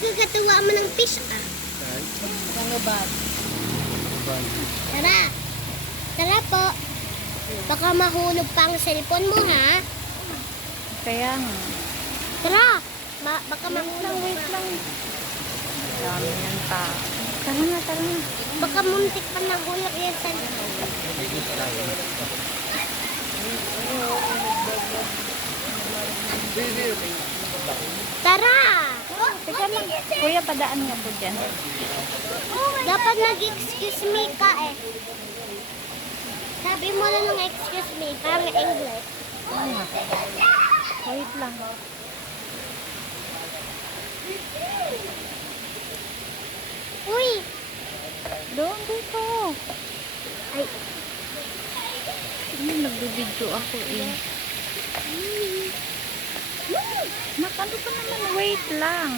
Nagkakatuwa mo ng fish ah. Ano ba? Tara. Tara po. Baka mahulog pa ang cellphone mo ha. Kaya nga. Tara. Baka mahulog Wait pa. lang. Dami yan pa. Tara na, tara na. Baka muntik pa nahulog yung cellphone. Tara. Teka lang. Kuya, padaan nga po dyan. Dapat nag-excuse me ka eh. Sabi mo na nung excuse me, parang English. Ano? Wait lang. Uy! Doon, dito. Ay, Nagbibidyo ako eh. Nak, ano ka naman? Wait lang.